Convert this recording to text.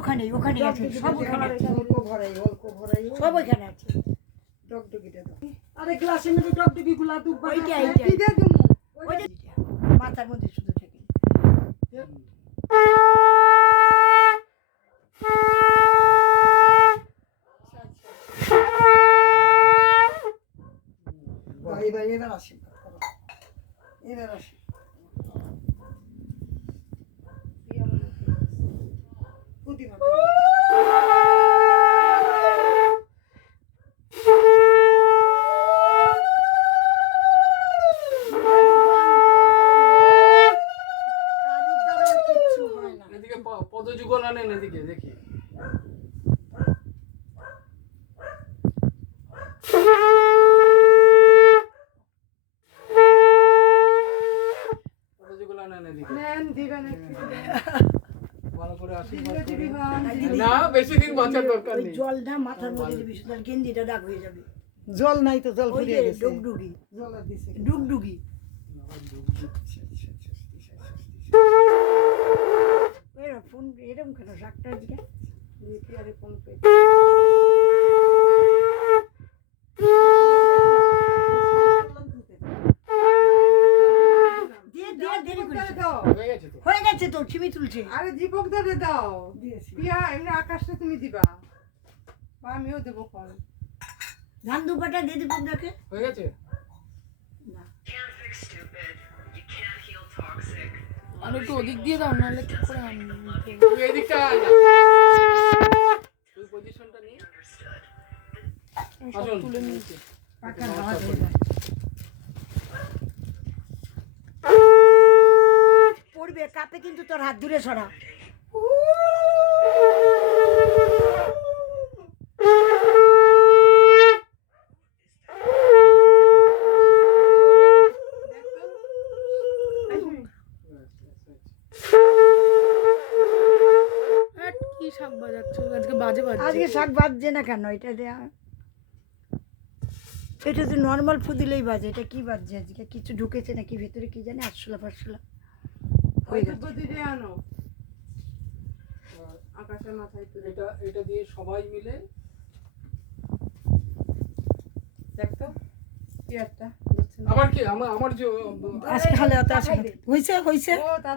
ওখানে ওখানে আছে সব ওখানে আছে সব ওখানে আছে ডগডগিটা দাও আরে গ্লাসের মধ্যে ডগডগি গুলা তো কি দে দিমু ওইটা মাথার মধ্যে শুধু থাকে এবার আসি এবার আসি পদযুগল আনেন এদিকে দেখি পদযুগল আনেন এদিকে নেন দিবেন ভালো করে আশীর্বাদ না বেশি দিন বাঁচার দরকার নেই জলটা মাথার মধ্যে দিবি সুতরাং গেঞ্জিটা দাগ হয়ে যাবে জল নাই তো জল ফুরিয়ে গেছে ডুগডুগি জল দিছে ডুগডুগি ফোন এরকম কেন শাকটার দিকে দেখি আরে ফোন পে হয়ে গেছে তো ছিমি তুলছে আরে দীপক দাদা দাও দিয়েছি পিয়া এমনি আকাশটা তুমি দিবা বা আমিও দেবো ফল ধান দুপাটা দিয়ে দিব দেখে হয়ে গেছে না আর একটু ওদিক দিয়ে দাও নাহলে কি করে আনবো তুই এদিকটা আয় না তুই পজিশনটা নিয়ে আসুন তুলে নিয়েছি পাকা হাওয়া হয়ে যায় পড়বে কাপে কিন্তু তোর হাত দূরে সরা কি শাক বাজাচ্ছে আজকে বাজে বাজছে আজকে শাক বাজছে না কেন এটা দেয়া এটা তো নর্মাল ফু দিলেই বাজে এটা কি বাজছে আজকে কিছু ঢুকেছে নাকি ভেতরে কি জানি আরশোলা ফারশোলা হয়ে গেছে বুদ্ধি আনো আকাশের মাথায় তুলে এটা দিয়ে সবাই মিলে দেখ তো পিয়ারটা আবার কি আমার যে আজকে হলে হয়েছে হয়েছে ও দাদা